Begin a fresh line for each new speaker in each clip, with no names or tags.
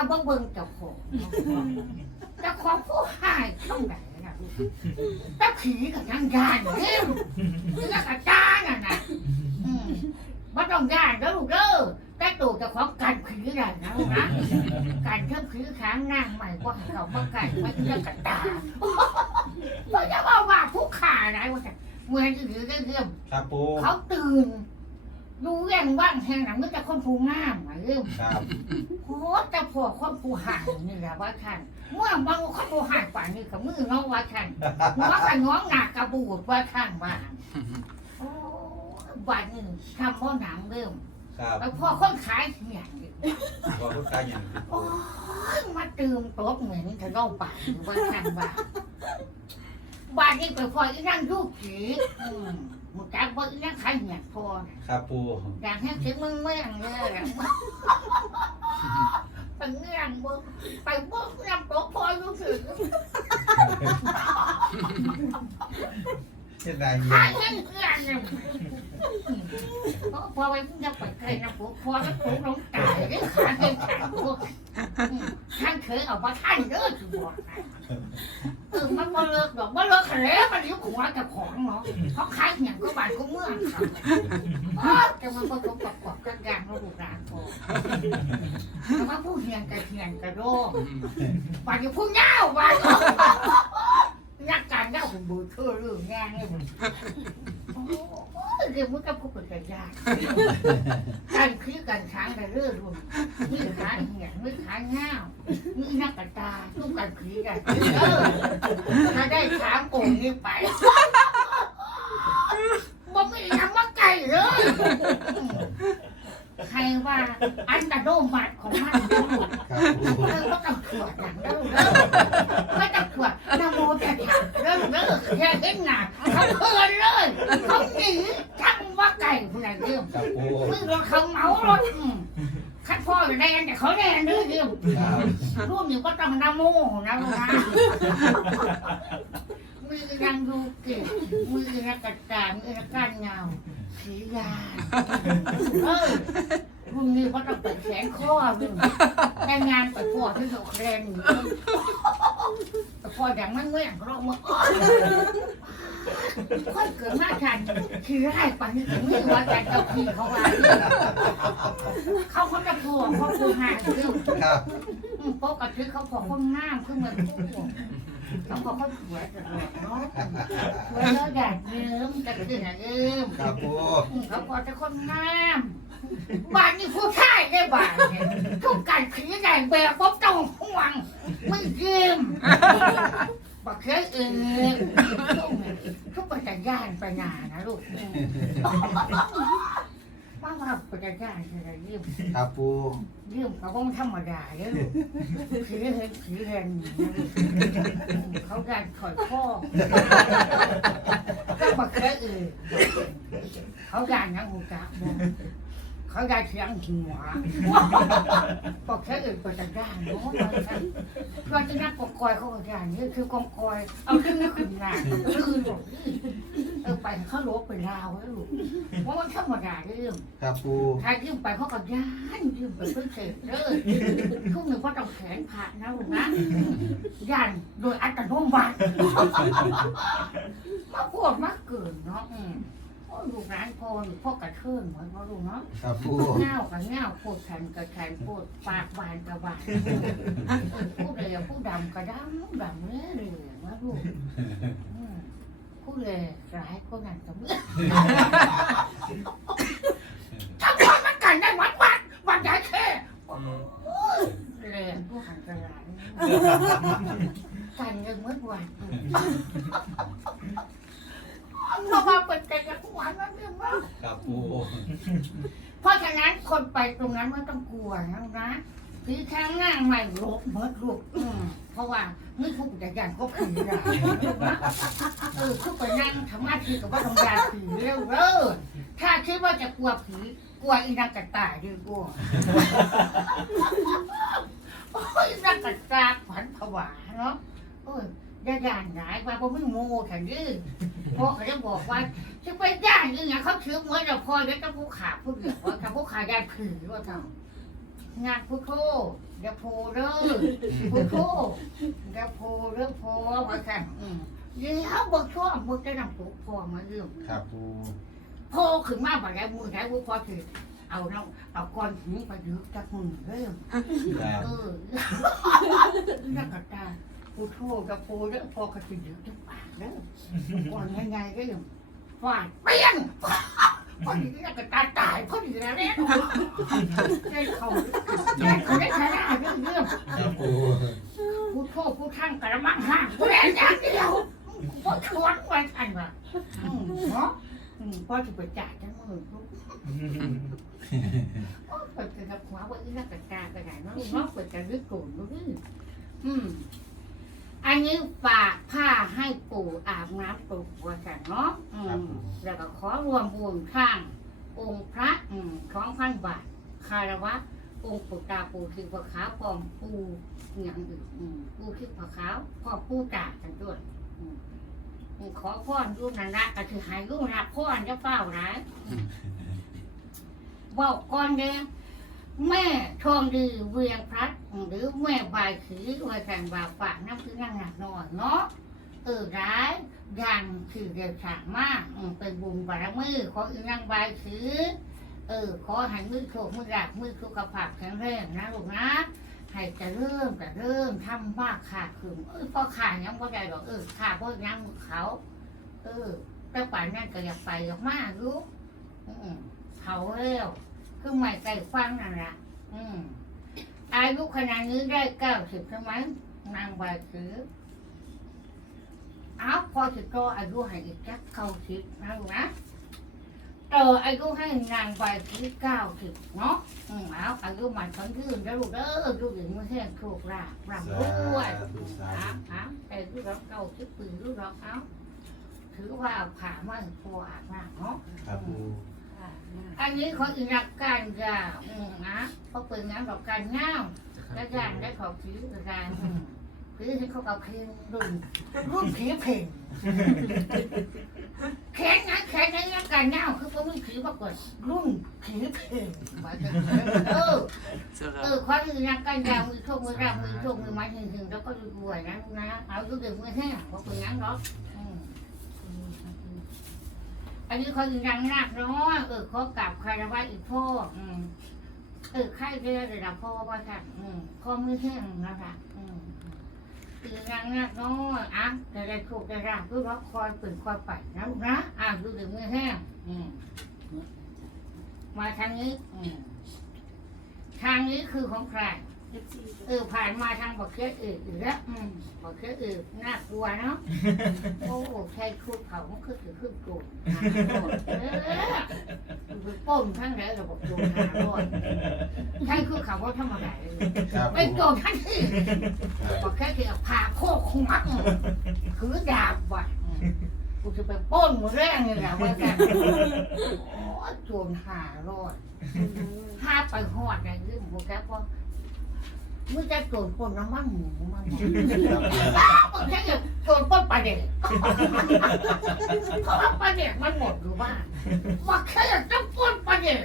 ก็บ่เบิ่งเจ้าของเจ้าของผู้หายช่องไหนนะลูกแต่ผีกับนางยานเนี่ยนี่กระจ้าน่ะนะอืมบ่ต้องยานเด้อลูกเด้อแต่ตัวเจ้าของกันผีได้นะลูกนะกันเท่าผีค้างนางใหม่กว่าเขามากันไม่เรื่องกระตาเพราะจะว่าว่าผู้ขาไหนว่าแต่เหมือนจะถือเรื่อง
ครับปู
เขาตื่น รู้แรงว่างแห่งหนังมันจะคนผู้งามอะเริ่ม
ครับ
โอ้แต่พวกคนผู้ห่างนี่แหละว่าท่านเมื่อบางคนผู้ห่างกว่านี่กับมือน้องว่าท่านหัวขน้องหนักกระบูดว่าท่านว่าโอ้บัดนี้ทำพ่อหนังเริ่ม
ครับ
แล้วพ่อคนขายเหียงนี่
ขอพุทธาอย่างปู
โอ้ยมาตื่มโต๊ะเหมือนจะน้องป่านว่าท่านว่าบ้านนี้ไปพออีนั่งลูกผีอืม มึงจักว่าอีนั่งขายเหียงพอน่ะ
ครับปู
อยากให้ถึงมึงเมื่องเลยอะไปเงื่อนมึงไปบุกน้ำโต๊ะพอรู้สึก
เช่นไรเงี้
หายเงินเงื่อนเนี่ยพอไปจะไปเคยน้ำโต๊ะพอแล้วโต๊ะน้องตายเลยขาเงินขาดพวกท่านเคยเอามาท่านเด้อคือบอกนะ เออมันบ่เลิกดอกบ่เลิกแล้มันอยู่ของว่ากับของเนาะเขาขายอย่างก็บาทก็เมื่องค่ะอ้าวแต่มันผสมประกอบกันอย่างระบุร้านพอแต่ว่าผู้เฮียงกับเฮียงกับโดดว่าอยู่ผู้เง่าว่านักการเง่าผมบูเธอเรื่องงานเลยมั นโอ้ยเรื่องมันก็พูดกันยากการคือการช้างกันเรื่องรวมมีขาเหียนมีขาเง่ามีนักกระตาทุกการคือกันเออถ้าได้ถามองค์นี้ไปบ่มีน้ำมาไก่เลยใครว่าอันตะโดมัดของมันเด้อลูก
ครับปู
เออก็ต้องขวดหนังเด้อลูกเด้อไม่ต้องขวดนะโมจะถามเด้อเด้อแค่เห็นหน้าเขาเพลินเลยเขาหนีทั้งว่าไก่ผู้ใดเรื่อง
ครับปู
มึงรถเขาเมารถอืมคัดพ่ออยู่ได้กันแต่เขาแดงเด้อเรื่อง
ค ร่
วมอยู่ก็ต้องนะโมนะลูกนะมือยังดูเก่งมือยังกระจายมือยังก้านเงาสียาเออพรุ่งนี้ก็ต้องเปิดแขนข้อมึงแต่งานไปพอที่เขาแรงแต่พออย่างนั้นเมื่ออย่างเราเมื่อค่อยเกิดมาทันคือไร่ปันนี่ถึงนี่ว่าแต่เจ้าพี่เขาว่าเขาเขาจะพอเขาคือหางเรื่อง ปกติเขาพอคนงามขึ้นมาทุกคนเขาพอเขาสวยตลอดเนาะสวยแล้วอยากเยิ้มจะขึ้นอะเยิ้ม
ครับปู
เขาพอจะคนงามบ้านนี้ผู้ชายได้บ้านเนี่ยทุกการขี้ใหญ่แบบบ๊อบต้องห่วงไม่ยืมบอกเคยเองทุกปัจจัยย่านไปหนานะลูก ว่าว่าปัจจัยย่านคืออะไรยืม
ครับปู
ยืมเขาก็ไม่ธรรมดาเลยลูกผีเห็นผีเห็นเขาการถอยข้อก็บอกเคยเองเขาการนั่งหูกะบอกเขาได้เสียงหัวบอกแค่อื่นก็จะได้เนาะเพื่อจะนักกองกอยเขาก็ได้นี่คือกองกอยเอาขึ้นนี่ขึ้นหน้าลื่นหรอก เออไปเขาลบไปลาวแล้วลูกเพราะว่าธรรมดาเรื่อง
ครับปู
ถ้ายืมไปเขาก็ย่านยืมไปเพื่อเสพเลยทุกหนึ่งก็ต้องแขนผ่านนะลูกนะย่านโดยอัตโนมัติมาพูดมาเกินเนาะอืมโอ้ยลูกร้านพอหรือพ่อกระเทินเหมือนว่าลูกเนาะ
ครับปู
เงากับเงาพูดแขนกับแขนพูดปากบานกับบานพูดเร็วพูดดำกับดำดำเรื่อยเลยนะลูก อืมพูดเลยร้ายคนนั้นกับเมื่อถ้าคนมันกันได้วัดวัดวัดได้แค่เลยผู้หันกระหลานกันยังเมื่อวันเรามาเปิดใจกันทุกวันนั่นเองว่า
ครับปู
เพราะฉะนั้นคนไปตรงนั้นไม่ต้องกลัวนะนะ ผีข้างหน้าใหม่ลบเมิดลูกอืมเพราะว่าไม่พูดแต่อย่างก็ผีนะนะเออพูดไปนั่งทำหน้าที่กับว่าทำยาผีเร็วเด้อถ้าคิดว่าจะกลัวผีกลัวอีนางกระต่ายดีกว่าโอ้ยอีนางกระตายขวัญผวาเนาะโอ้ยย่าย่านหงายว่าผมไม่โง่แข็งดื้อพ่อเขาจะบอกว่าจะไปย่างยังไงเขาถือมวยเราพอแล้วก็ผู้ขาผู้เดียวว่ากับผู้ขายานผือว่าทำ งานผู้โทษอย่าโพเด้อโพโพอย่าโพเด้อโพว่าแค่อืมเดี๋ยวบอกช่วงมึงจะนำปุ๊บพอมาเรื่อง
ครับปู
โพขึ้นมาบ่ได้มือได้บุพอถือเอาน้องเอาก้อนหินไปยึดจากมือเริ่ม
ครับ
เออนักกระตาผู้โทษกับโพเด้อพอกระติยึดทุกปากเด้อก่อนยังไงก็ยังฟาดเปี้ยง พอดีนักกระตาตายพอดีแล้วเนี่ยได้เขาได้เขาได้ชนะเรื่องเรื่อง
ครับปู
ผู้โทษผู้ท่านกระมังห้างผู้แรงอย่างเดียวผู้ชวนไว้ทันว่ะอืมเนาะอืมพ่อจะไปจ่ายจังมือลูกโอ้เปิดกระดับหัวว่าอีนักกระจายกระดาษเนาะลูกเนาะเปิดกระดึกโกนลูกนี่อืม อันนี้ฝากผ้าให้ปู่อาบน้ำปู่วัวกันเนาะอืมแล้วก็ขอรวมบุญข้าง องค์พระอืมของพันบาทคารวะ องค์ปู่ตาปู่คือพระขาวปลอมปู่อย่างอื่นอืมปู่คือพระขาวพ่อปู่ตากันด้วยอืมอืมขอพรลูกนันละก็คือให้ลูกรับพรจะเฝ้านะบอกก่อนเด้อ แม่ทองดีเวียงพลัดหรือแม่บายขือไว้กันบ่าฝากน้ำคือนั่งหนักหน่อยเนาะเออร้ายยังคือเดียวฉามากเป็นบุญบารมือขออีนางบายขือเออขอให้มือโชคมือรักมือสุขภาพแข็งแรงนะลูกนะให้จะเริ่มจะเริ่มทำบ้าขาดขึ้นเออพอขาดยังพอได้หรอกเออขาดเพราะยังเขา เออแต่ป่านนั้นก็อยากไปอยากมาลูกอืมเขาเร็ว คือไม่ใจฟังนั่นแหละอืมอายุขนาดนี้ได้เก้าสิบใช่ไหมนางบาซื้อเอาพอจะโตอายุให้อีกจักเก้าสิบนะลูกนะต่ออายุให้นางบาซื้อเก้าสิบเนาะอืมเอาอายุมันทั้งยืนแล้วลูกเด้อลูกอย่างมือแห้งโชคลาภร่ำรวย
สาธุสา
เอา
ธุ
เอาแต่ลูกเราเก้าสิบปีลูกเราเอาถือว่าผ่ามันพออาบน้ำเนาะ
ครับปู
อันนี้เขาอีนักการยาอืมนะเขาเป็นงานดอกการงามและยานได้ขอผิวการอืมผิวที่เขาเอาเพลงรุ่นรุ่นผีเพลงแขนนะแขนในนักการงามคือเขาไม่ผีปรากฏรุ่นผีเพลงหมายถึงเออเออความอีนักการยามือโชคมือราบมือโชคมือไม้หึงหึงแล้วก็รวยนะนะเอาดูเดือดมือแห้งเขาเป็นงานหรอก อันนี้เขายังนักเนาะเออเขากลับคารวะอีกพ่ออืมเออใครเรียกระดับพ่อว่าค่ะอืมข้อมือแห้งนะคะอืมคือยังนักเนาะอะจะได้ถูกได้รับรู้ว่าคอยเปิดคอยไปนะลูกนะอะดูถึงมือแห้งอืมมาทางนี้อืมทางนี้คือของใคร เออผ่านมาทางบอกเชื่ออื่นอีกแล้วอืมบอกเชื่ออื่นน่ากลัวเนาะโอ้ใช่คุดเขามันคือถือขึ้นโกนหาโกนเออไปป้นทั้งไหนเราบอกโกนหาโกนใช่คือเขาว่าธรรมดาเลย
ครับ
เป็น
ปู
โกนทั้งที่บอกแค่เกี่ยวผ่าโคกขมักถือดาบว่ะอืมกูจะไปป้นหมดแรงเลยนะว่ากันโอ้โจรหาโรดห้าไปหอดอะไรเรื่องพวกแกพอ มึงจะโจรปนน้ำมันหมูมันหมด
ครับปู
มึงจะโจรปนปลาเด็กเพราะว่าปลาเด็กมันหมดอยู่บ้าว่าแค่จะปนปลาเด็ก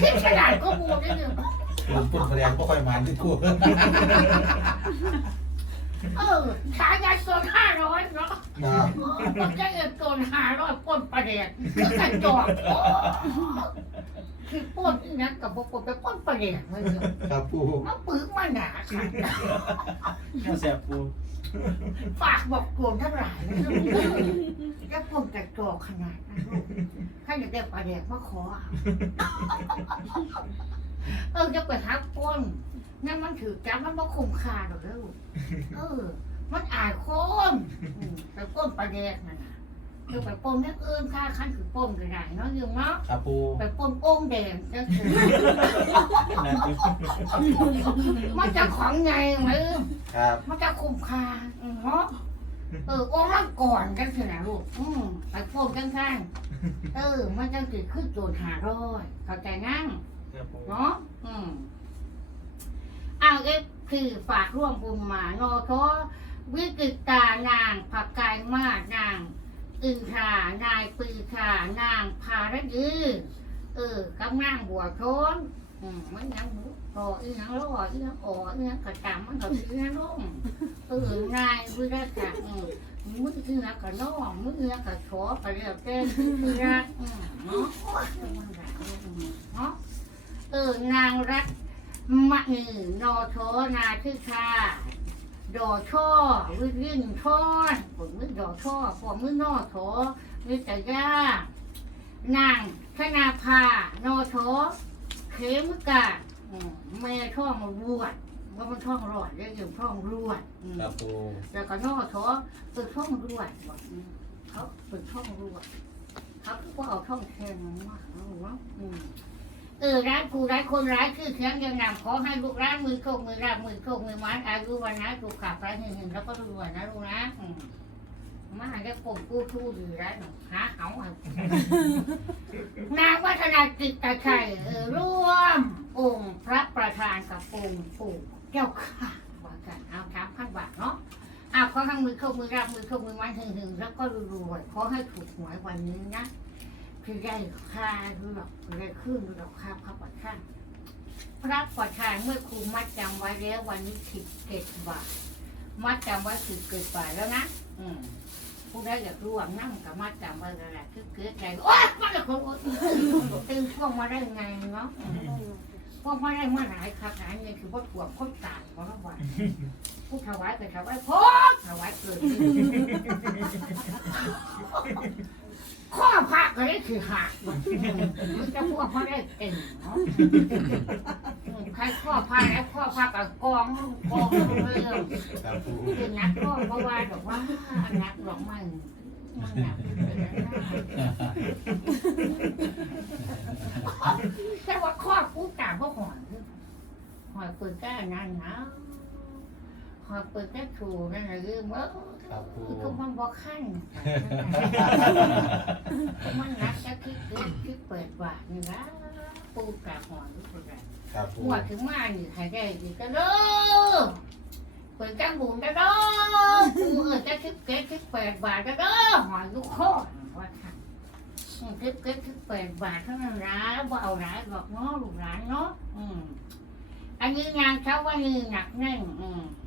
คิดขนาดก็มูนิดนึง
ปูปูแสดงก็ค่อยมาที่ปู
เออขายยาโซนห้าร้อยเนาะมันจะเอ็นโซนห้าร้อยปนปลาเด็กคือกระจอก คือปนนี่นะกับพวกปนไปปนปลาเด็กเลยเนี่ย
ครับปู
มันปื้มมันหนาค่ะ
น่าแสบปู
ฝากบอกกลมทั้งหลายนะลูกจะปนกระจอกขนาดนั้นลูกถ้าอยากได้ปลาเด็กมาขอเอาเออจะไปหาคนนั่นมันถือจับมันบ่คุ้มค่าหรอกเด้อเออ มันอายคนอืมไปป้นปลาแดกนั่นน่ะ คือไปป้นนักอื่นค่าคันคือป้นก็ได้เนาะยังเนาะ
ครับปู
ไปป้นโอ่งแดงก็คือ
นั่นอยู่
มันจะของไงไหม
ครับ
มันจะคุ้มค่าอืมเนาะเออโอ่งละก่อนกันสินะลูกอืมไปป้นกันข้างๆเออ มันจะติดขึ้นโจรหาร้อยเข้าใจนั่ง
ครับปู
เนาะอืมอ้าวเอฟคือฝากร่วมบุญมาโนโทวิกิตานางผักกายมากนาง อึนขานายปือขานางพารดีเออกำนางบัวโทนอืมมันยังหนูรออีหยังรออีหยังอ่ออีหยังกระตามมันก็สิอีหยังลงเออนายวิราชอืมมึงอีหยังกระน้องมึงอีหยังกระขอไปเรียกแกวิราชอืมเนาะเนาะเออนางรักมะนีนอโทนาทิชา ดอช่อวิรินทอนผมมือดอช่อผมมือนอโถวิจยานางธนาภานอโถเขมกะแม่ท่องรวดว่ามันท่องรอดเรียกอยู่ท่องรวด
ครับปู
แล้วก็นอทอเป็นท่องรวดเขาเป็นท่องรวดเขาก็เอาท่องแทนมันมาเอาเนาะอืม เออร้านผู้ร้ายคนร้ายคือเสียงยังนำขอให้ลูกร้านมือโคมือราบมือโคมือไม้อายุวันนะถูกขับไปหนึ่งๆแล้วก็รวยนะลูกนะมาได้กลมกู้ทู่อยู่ร้านหาเอาเอานางวัฒนาจิตตะชัยเออร่วม องค์พระประธานกับองค์ปู่เจ้าค่ะว่ากันเอาถามขั้นบาทเนาะเอาขอทั้งมือเข้ามือรับมือเข้ามือไม้ถึงถึงๆแล้วก็รวยขอให้ถูกหวยวันนี้นะ คือได้ค่าหรือหรอกได้ขึ้นหรือหรอกค่าพระประธานพระประธานเมื่อครูมัดจำไว้แล้ววันนี้สิบเกตบาทมัดจำไว้สิบเกตบาทแล้วนะอืมผู้ใดอยากร่วมนั่งกับมาจำไว้ก็ได้คือเกิดใจโอ๊ยมันจะคนตื่นพวกมาได้ไงเนาะพวกมาได้เมื่อไหร่ครับหายเงินคือว่าถ่วงคนตายเพราะว่าผู้ถวายก็ถวายพกถวายเกิด ข้อพระก็ได้คือหักมันจะพวกมาได้เต็มเนาะใครข้อพระแล้วข้อพระกับกองกองเรื่อง
ครับปู
คือนักก็เพราะว่าแบบว่านักหลอกมันมันหนักแต่ว่าข้อผู้ต่างพวกหอยหอยเปิดแก้นั่นนะ หอยเปิดแก้ถูนั่นแหละคือว่า
ครับปู
คือมันบอกขั้นมันนักจะคิดคิดเปิดบาทนี่นะปูกาหอยทุกคน
ครับปู
หัวถึงมานี่ใครได้ดีก็เด้อเปิดจ้างบุญก็เด้อกูเออจะคิดเก็ดคิดแปดบาทก็เด้อห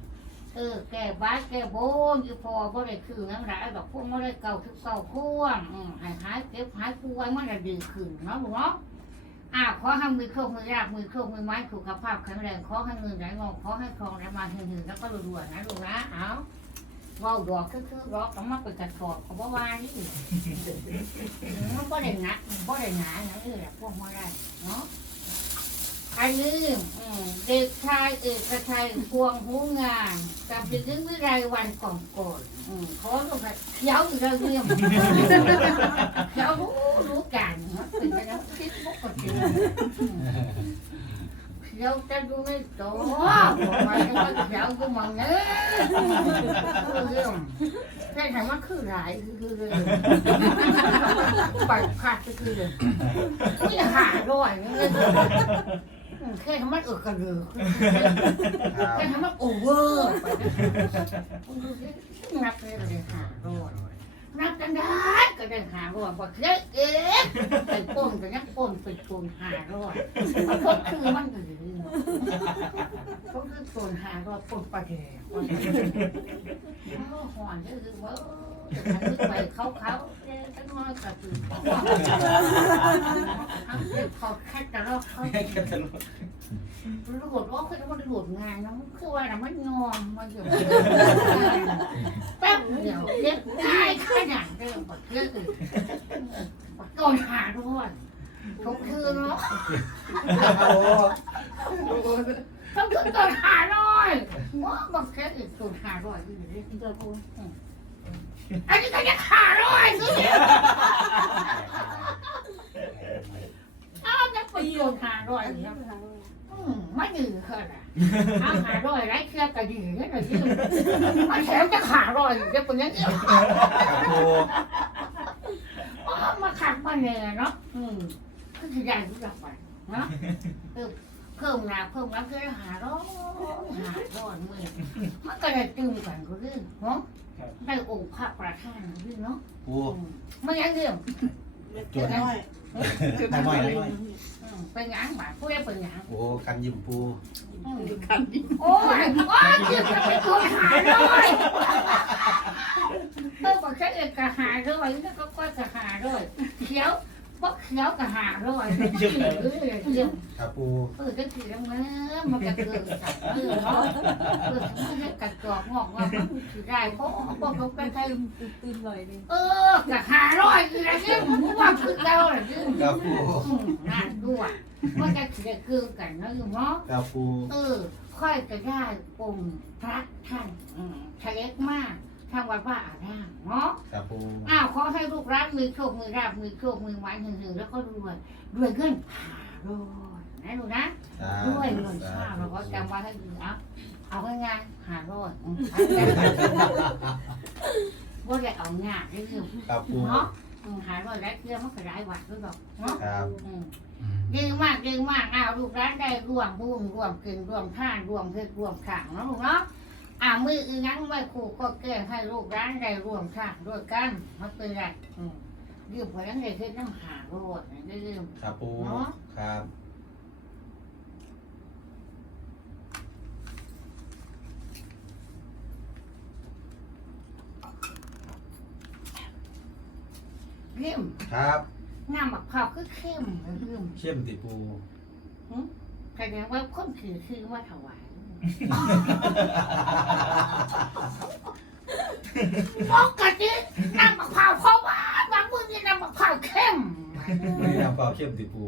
เก็ดคิดแปดบาทเท่านั้นนะว่าเอาหลายดอกเนาะลูกหลานเนาะอืมอันนี้งานเช้าวันนี้หนักแน่นอืมเออแก่บาสแก่โบนอยู่พอบ่ได้คือน้ำหลายดอกพวกไม่ได้เก่าทุกเก่าพ่วงอืมหายหายเก็บหายป่วยมันจะดีขึ้นเนาะลูกเนาะอ่าขอให้มือโคกมือรากมือโคกมือไม้สุขภาพแข็งแรงขอให้เงินไหลงอกขอให้ทองไหลมาหึงๆแล้วก็รวยๆนะลูกนะเอาเว่าดอกคือๆดอกต้องมาเป็นกระสอบเขาบอกว่านี่มันก็ได้หนักมันก็ได้หนานะนี่แหละพวกมาได้เนาะ อันนี้อืมเด็กชายเอกชัยพวงหูงานกับเด็กหญิงวิไรวันก่อนก่อนอืมขอลูกค่ะเขียวอยู่แล้วเรียมเขียวรู้รู้กันเนาะเป็นไปแล้วคิดปกติเดี๋ยวจะดูไม่โตบอกมาจะว่าเดี๋ยวกูมองเนื้อเรื่องแค่ถามว่าคือหลายคือคือเรื่องปัดขาดก็คือเรื่องไม่หาด้วยเลย แค่ทำมันเออกระเรือ
ครับ
แค่ทำมันโอเวอร์ไปนับเลยเลยหาด้วยนับกันได้ก็ได้หาด้วยบอกเอ๊ะเอ๊ะไปป้นกันนักป้นไปชนหาด้วยเพราะคือมันอยู่ก็คือส่วนหาว่าปนประเดี๋ยวเขาหอนก็คือว่าจะนึก ไปเขาเขาฉันมอยก็คือเขาแค่จะรอเขา
ห้กันตลอด
หลุดว่าคือมันหลุดงานนะคือว่ามันงอมมันอยู่แป๊บเดียวเย็บได้ขนาดเดิมแบบเยอะเลยโดนหาด้วยทุกคืนเนาะต้องขึ้นต้นหาหน่อยว่าบางแค่อีกต้นหาหน่อยอยู่นี่เจอกู อันนี้ก็จะหาหน่อยสิอ้าวจะไปโยนหาหน่อยเนี่ยอืมไม่ดื้อขนาดเอาหาหน่อยไร้เครือกระดิ่งนี่หน่อยที่มันแถมจะหาหน่อยจะเป็นอย่างนี้
ปู
อ๋อมาขัดมาแน่เนาะอืมคือขยันรู้จักไปเนาะเพิ่ม เพิ่มนาเพิ่มน้ำคือหาร้อนหาร้อนมือมันก็จะตึงกันก็เรื่องเนาะได้องค์พระประธานก็เรื่องเนาะ
ปู
อืมไม่ยังเรื่อง
จวน
น้อย
น้อยน้อย
อืมเป็นหยังบ่าผู้ใดเป็นหยัง
โอ้กันยิ้มปู
อืม
คันดิ
โอ้ยโอ้ยคือจะเป็นคนหาด้วยเออบอกใช้เอกกะหาด้วยแล้วก็ก็จะหาด้วยเขียว บ่เขียวกะหาด้วยเขียวเออเขียว
ครับปู
เออก็คือแล้วมันมันก็เกิดจากเออเนาะเออมันจะกัดกรอกงอกว่ามันคือได้เพราะเพราะเขาเป็นใคร
ตื่นเลยดิ
เออกะหาร้อยคืออะไรเนี่ยหมูว่าคือเราแหละคือ
ครับปู
อืมน่าด้วยมันจะคือคือกันเนาะอยู่เนาะ
ครับปู
เออค่อยจะได้องค์พระท่านอืมทะเลกมาก ทางวัดว่าอารามเนาะ
ครับปู
อ้าวขอให้ลูกรักมือโชคมือราบมือโชคมือหวานหึงๆแล้วก็รวยรวยเงินหาร้อยนะหนูนะด้วยเงินค่าเราก็จำไว้ให้ดีเอาเอาง่ายๆหาร้อยอืมว่าจะเอาง่ายได้เรื่อง
ครับปู
เนาะอืมหาร้อยได้เรื่องมันก็ได้หวัดด้วยดอกเนาะ
ครับ
อืมดีมากดีมากอ้าวลูกร้านได้ร่วมบุญร่วมกินร่วมท่านร่วมเพชรร่วมขังเนาะลูกเนาะ อ่ามืออีนั้นไม่ครูก็แก้ให้ลูกร้านได้ร่วมท่านด้วยกันมันเป็นไรอืมยืมพลังได้คือน้ำหาร้อยได้ยืม
ครับปูครับ
เข้ม
ครับ
น้ำมะพร้าวคือเข้มเข้ม
เข้มติปู
แสดงว่าคนถือคือว่าถวาย ปกติน้ำมะพร้าวเพราะว่าบางมือนี่น้ำมะพร้าวเข้ม
ไม่น้ำเปล่าเข้มติปู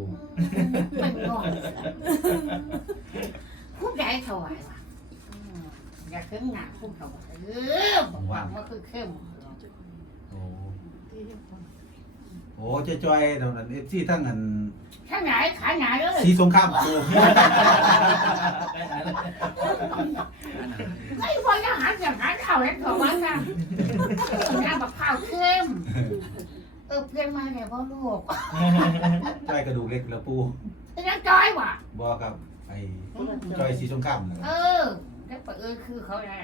เป็นงอนผู้ใดถวายวะอืมอยากขึ้นหนาผู้ถวายเออบอกว่ามันคือเข้ม
โอ้ โหเจ๊จ้อยตรงนั้นเอฟซีทั้งอัน
ถ้าไหนขายไหนเลย
สีสงครามปู
ไม่ว่าจะหันอย่างนั้นเอาแล้วถวายนะน้ำมะพร้าวเข้มเออเพื่อนมาเนี่ยพ่อลูก
จ้อยกระดูกเล็กแล้วปู
เป็นยังจอยว่ะ
บอครับไอ้จ้อยสีสงครามนะ
เออแล้วเออคือเขาแหละ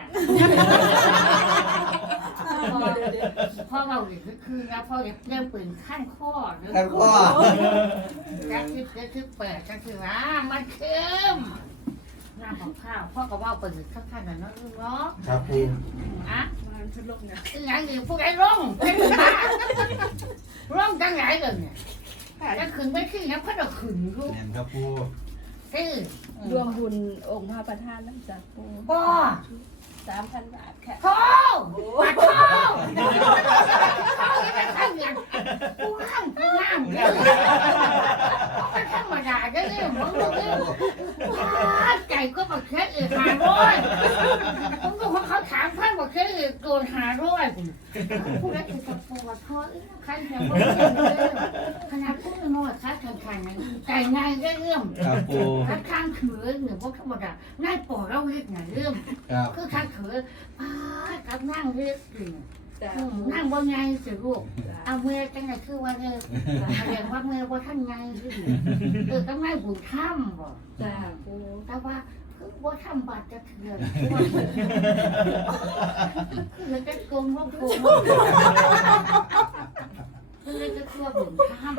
พ่อเราเด็กคือนะพ่อเด็กเริ่มปืนขั้นข้อหรือ
กันก็
จักคือจักคือเปิดจักคือว่ามันเข้มน้ำของข้าวพ่อก็ว่าเปิดข้างๆน่ะเนาะลูกเนาะ
ครับปู
อะ
มันทุลงนะ
คืออย่างนี้พวกไอ้ร่องเป็นบ้าร่องจังไหนเลยเนี่ยจะขึ้นไม่ขึ้นนะเพราะเราขึ้นลูก
แน่นครับปู
คือ
รวมบุญองค์พระประธานน้ำจากปู
พ่อ
สามพันบาทค่ะ
พ่อปัดพ่อพ่อยังไม่ทันยังกูห้ามกูห้ามเนี่ยไม่ธรรมดาเด้อเนี่ยมึงดูดิว้าใจก็มาเช็ดอีกหาร้อยมึงดูว่าเขาถามท่านบอกเช็ดอีกโดนหาร้อยพูดแล้วจะปวดท้อใครจะบอกเลยขนาดพูดน้อยคัดขันขันนะ ใจง่ายเรื่อง
ครับปู
คัดข้างถือเนี่ยพวกธรรมดาง่ายปอดเราเรียกไงเรื่อง
ครับ
คือข้างถืออ้ากับนั่งเรียกกลิ่น
จ้า
อืมนั่งว่าไงสิลูก เอาเมื่อจังไงคือว่าเนี่ยเรียกว่าเมื่อว่าท่านไงคือเออต้องไงบุญถ้ำบ่
จ้าปู
แต่ว่าคือว่าถ้ำบาดจะเถื่อนคือว่าคือจะโกงว่าโกงคือจะคือบุญถ้ำ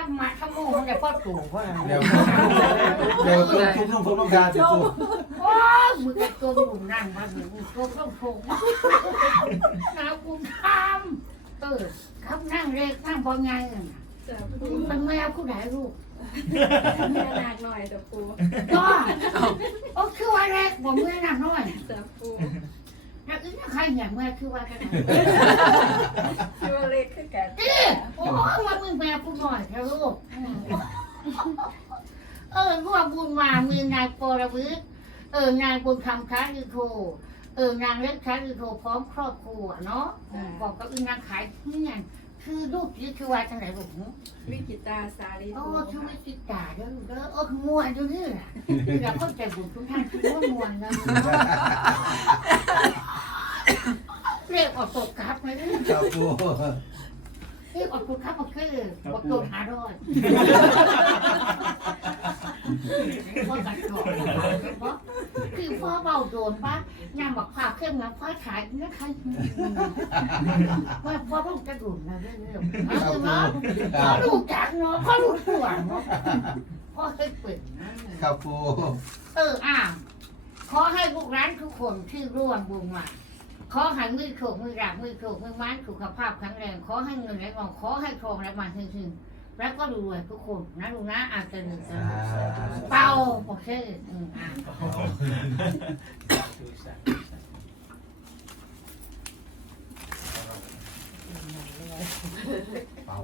ถ้ำมาถ้ำโม่มันจะพ่อตู่ว่า
เดี๋ยวเดี๋ยวทุกทุกทุกทุกการติปู
โอ้ยมึงจะโกงบุญนั่งมาหนึ่งโกงต้องโกงน้าบุญถ้ำเออเขานั่งเรียกนั่งบ่ไง
จ้าปู
เป็นแม่ผู้ใดลูก
แม่นาคหน่อยจ้าปู
ก็โอ้คือว่าแรกบ่เมื่อนั่งน้อย
จ้าปู
นักอึ้งใครอย่างเมื่อคือว่ากัน
ชื่อเล็กขึ้นกัน
เออโอ้ว่ามึงแม่ผู้น้อยแค่ลูกเออร่วมบุญมามีนายปรวิทย์เออนายบุญคำค้าคือโทเออนางเล็กค้าคือโทพร้อมครอบครัวเนาะบอกกับอึ้งนางขายนี่ไง คือลูกนี่คือว่าจังไหนลูก
วิกิตาสาลี
โอ้
ปู
ช่วยติดตาเด้อเด้อโอ้มวนอยู่นี่ล่ะคือเราเข้าใจบุญทุกท่านคือว่ามวนนะเรียกออกตกกลับเลยเด้อ
ครับปู
เรียกออกตกกลับมาคือบอกโดนหาร้อยว่ากันก่อนว่าคคือพ่อเบาโดนป้างานบอกภาพเข้มงานพ่อขายนะคะว่าพ่อต้องกระดุนนะเรื่องๆเอาเนาะพ่อรู้จักเนาะพ่อรู้ตัวเนาะพ่อเคยเปิดนะครับ
ปู
เอออ่าขอให้ลูกร้านทุกคนที่ร่วมบุญมา ขอให้มือโชคมือราบมือโชคมือมันสุขภาพแข็งแรง ขอให้เงินแหลมองขอให้ทองแหลมาหึ่งแล้วก็รวยทุกคนนะลูกนะอาจจะหนึ่เป่าโอเคอืมอ่เป่า